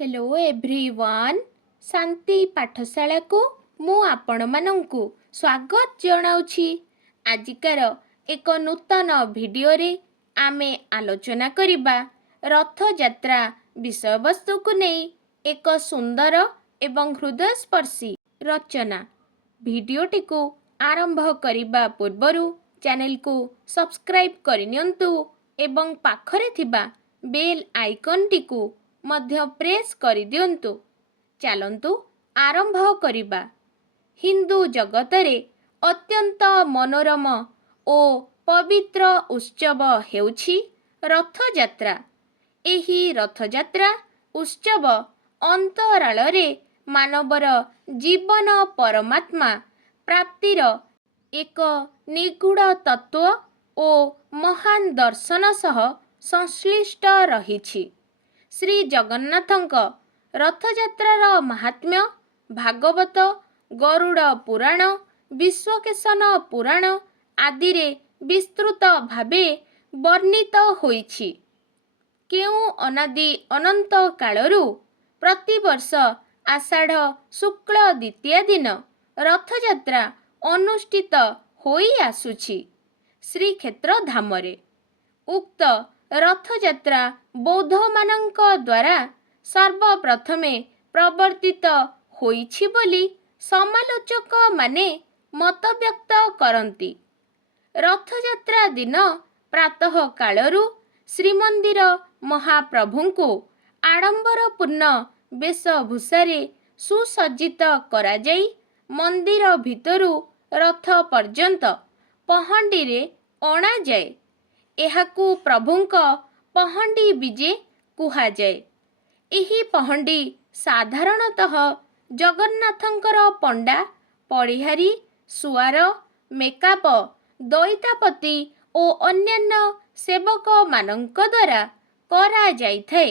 Hello everyone शांति पाठशाला को मु आपण मानंकु स्वागत जनाउछि। आजिकार एक नूतन भिडियो रे आमे आलोचना करिबा रथ यात्रा विषय वस्तु को नहीं एक सुंदर एवं हृदयस्पर्शी रचना। भिडियोटी को आरंभ करिबा पूर्वरु चैनल को सब्सक्राइब करिनियंतु एवं पाखरे थिबा बेल आइकन टी को मध्य प्रेस करि दियंतु। चलंतु आरंभ करिबा। हिंदू जगतरे अत्यंत मनोरम ओ पवित्र उत्सव हेउछि रथयात्रा। एही रथयात्रा उत्सव अंतराଳରେ मानवर जीवन परमात्मा प्राप्तिर एक निगूढ़ तत्व ओ महान दर्शन सह संश्लिष्ट रहिछि। श्री जगन्नाथଙ୍କ रथयात्रार महात्म्य भागवत गरुड़ पुराण विश्वकेशन पुराण आदिरे विस्तृत भावे वर्णित होइछि। केउ अनादि अनंत कालरू प्रतिवर्ष आषाढ़ शुक्ल द्वितीय दिन रथयात्रा अनुष्ठित होई आसुछि श्रीक्षेत्र धामरे। उक्त रथयात्रा बौद्ध मानंक द्वारा सर्वप्रथमे प्रवर्तित होइछि बोली समालोचक माने मत व्यक्त करନ୍ତି। रथयात्रा दिन प्रातः कालरू श्रीमंदिर महाप्रभुଙ୍କୁ आडंबरपूर्ण वेशभूषारे सुसज्जित कराଯାई मंदिर भितरू रथ पर्यंत पहंडीरे अणा जाए। एहाकू प्रभुंक पहंडी विजे कुहा जाए। एही पहंडी साधारणतः जगन्नाथंकर पंडा पड़िहारी सुआर मेकाप दैतापति ओ अन्यान्य सेवक मानंक द्वारा करा जाइथाए।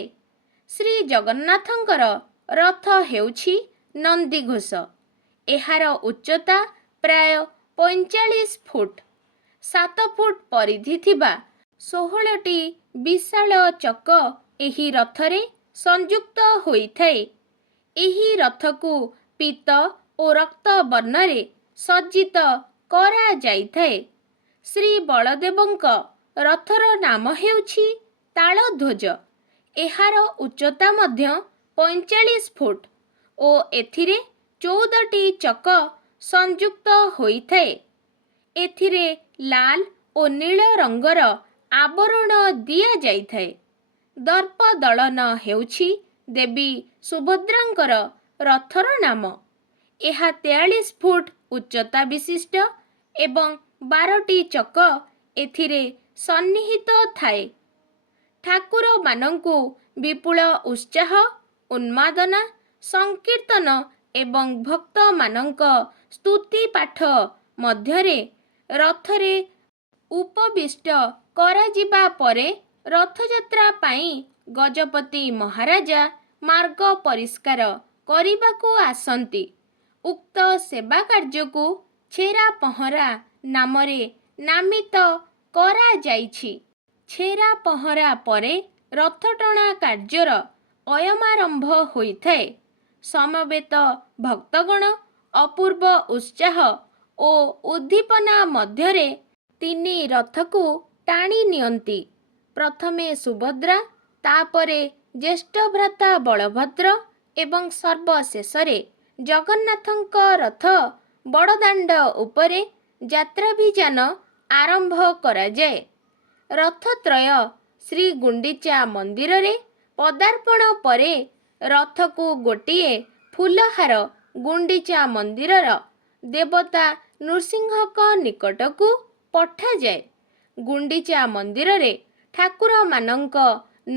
श्री जगन्नाथंकर रथ हेउछि नंदीघोष। एहार उच्चता प्राय 45 फुट 7 फुट परिधि थिबा 16टी विशाल चक एही रथरे संयुक्त होइथाए। एही रथकू पीत ओ रक्त वर्णरे सज्जित करा जाइथाए। श्री बलदेवंक रथर नाम हेउछि तालध्वज। एहार उच्चता मध्य 45 फुट ओ एथिरे 14टी चक संयुक्त होइथाए। एथिरे लाल ओ नील रंगर आवरण दिया जाइथाए। दर्प दलन हेउछि देवी सुभद्रांकर रथर नाम। एहा 43 फुट उच्चता विशिष्ट एवं 12टी चक एथिरे सन्निहित थाए। ठाकुर मानंकु विपुल उत्साह उन्मादना संकीर्तन एवं भक्त मानंक स्तुति पाठ मध्यरे रथरे उपविष्ट कराजिबा परे रथयात्रा पाई गजपति महाराजा मार्ग परिष्कार करिबाकू आसंती। उक्त सेवा कार्यकू छेरा पहरा नामरे नामित करा जाइछि। छेरा पहरा परे रथटଣା କାର୍ଯ୍ୟର ଅୟମାରମ୍ଭ ହୋଇଥାଏ। ସମବେତ ଭକ୍ତଗଣ ଅପୂର୍ବ ଉତ୍ସାହ ଓ ଉଦ୍ଦୀପନା ମଧ୍ୟରେ ତିନି ରଥକୁ ଟାଣି ନିଅନ୍ତି। ପ୍ରଥମେ ସୁଭଦ୍ରା, ତାପରେ ଜ୍ୟେଷ୍ଠ ଭ୍ରାତା ବଳଭଦ୍ର ଏବଂ ସର୍ବଶେଷରେ ଜଗନ୍ନାଥଙ୍କ ରଥ ବଡ଼ଦାଣ୍ଡ ଉପରେ ଯାତ୍ରାଭିଯାନ ଆରମ୍ଭ କରାଯାଏ। ରଥତ୍ରୟ ଶ୍ରୀ ଗୁଣ୍ଡିଚା ମନ୍ଦିରରେ ପଦାର୍ପଣ ପରେ ରଥକୁ ଗୋଟିଏ ଫୁଲହାର ଗୁଣ୍ଡିଚା ମନ୍ଦିରର ଦେବତା ନୃସିଂହଙ୍କ ନିକଟକୁ ପଠାଯାଏ। ଗୁଣ୍ଡିଚା ମନ୍ଦିରରେ ଠାକୁରମାନଙ୍କ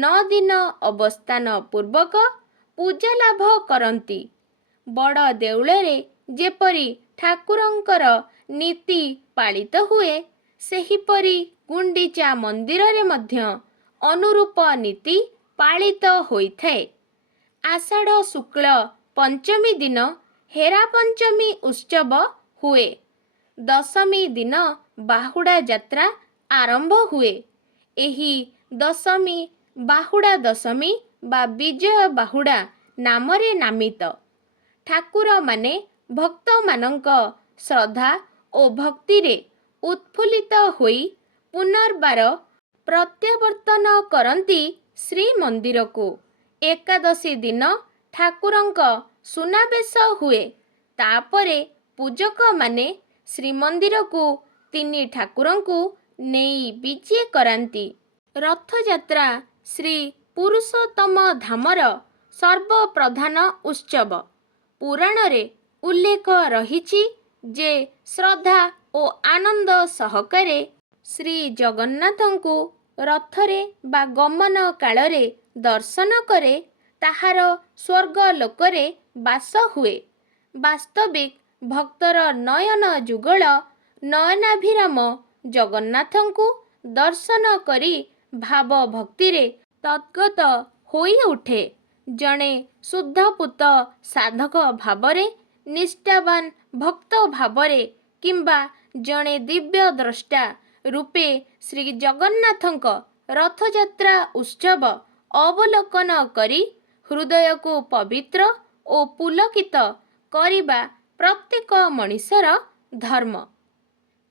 9 ଦିନ ଅବସ୍ଥାନ ପୂର୍ବକ ପୂଜା ଲାଭ କରନ୍ତି। ବଡ଼ ଦେଉଳରେ ଯେପରି ଠାକୁରଙ୍କର ନୀତି ପାଳିତ ହୁଏ, ସେହିପରି ଗୁଣ୍ଡିଚା ମନ୍ଦିରରେ ମଧ୍ୟ ଅନୁରୂପ ନୀତି ପାଳିତ ହୋଇଥାଏ। ଆଷାଢ଼ ଶୁକ୍ଳ ପଞ୍ଚମୀ ଦିନ ହେରା ପଞ୍ଚମୀ ଉତ୍ସବ ହୁଏ। ଦଶମୀ ଦିନ ବାହୁଡ଼ା ଯାତ୍ରା ଆରମ୍ଭ ହୁଏ। ଏହି ଦଶମୀ ବାହୁଡ଼ା ଦଶମୀ ବା ବିଜୟ ବାହୁଡ଼ା ନାମରେ ନାମିତ। ଠାକୁରମାନେ ଭକ୍ତମାନଙ୍କ ଶ୍ରଦ୍ଧା ଓ ଭକ୍ତିରେ ଉତ୍ଫୁଲ୍ଲିତ ହୋଇ ପୁନର୍ବାର ପ୍ରତ୍ୟାବର୍ତ୍ତନ କରନ୍ତି ଶ୍ରୀମନ୍ଦିରକୁ। ଏକାଦଶୀ ଦିନ ଠାକୁରଙ୍କ ସୁନାବେଶ ହୁଏ। ତାପରେ ପୂଜକମାନେ ଶ୍ରୀମନ୍ଦିରକୁ ତିନି ଠାକୁରଙ୍କୁ ନେଇ ବିଜେ କରାନ୍ତି। ରଥଯାତ୍ରା ଶ୍ରୀ ପୁରୁଷୋତ୍ତମ ଧାମର ସର୍ବପ୍ରଧାନ ଉତ୍ସବ। ପୁରାଣରେ ଉଲ୍ଲେଖ ରହିଛି ଯେ ଶ୍ରଦ୍ଧା ଓ ଆନନ୍ଦ ସହକାରେ ଶ୍ରୀ ଜଗନ୍ନାଥଙ୍କୁ ରଥରେ ବା ଗମନ କାଳରେ ଦର୍ଶନ କରେ ତାହାର ସ୍ୱର୍ଗ ଲୋକରେ ବାସ ହୁଏ। ବାସ୍ତବିକ ଭକ୍ତର ନୟନ ଯୁଗଳ ନୟନାଭିରାମ ଜଗନ୍ନାଥଙ୍କୁ ଦର୍ଶନ କରି ଭାବ ଭକ୍ତିରେ ତଦ୍ଗତ ହୋଇ ଉଠେ। ଜଣେ ଶୁଦ୍ଧପୂତ ସାଧକ ଭାବରେ, ନିଷ୍ଠାବାନ ଭକ୍ତ ଭାବରେ କିମ୍ବା ଜଣେ ଦିବ୍ୟ ଦ୍ରଷ୍ଟା ରୂପେ ଶ୍ରୀ ଜଗନ୍ନାଥଙ୍କ ରଥଯାତ୍ରା ଉତ୍ସବ ଅବଲୋକନ କରି ହୃଦୟକୁ ପବିତ୍ର ଓ ପୁଲକିତ କରିବା ପ୍ରତ୍ୟେକ ମଣିଷର ଧର୍ମ।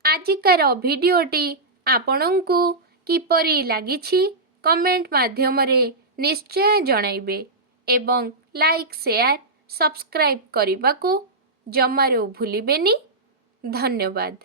ଆଜିକାର ଭିଡ଼ିଓଟି ଆପଣଙ୍କୁ କିପରି ଲାଗିଛି କମେଣ୍ଟ ମାଧ୍ୟମରେ ନିଶ୍ଚୟ ଜଣାଇବେ ଏବଂ ଲାଇକ୍, ସେୟାର, ସବସ୍କ୍ରାଇବ୍ କରିବାକୁ ଜମାରୁ ଭୁଲିବେନି। ଧନ୍ୟବାଦ।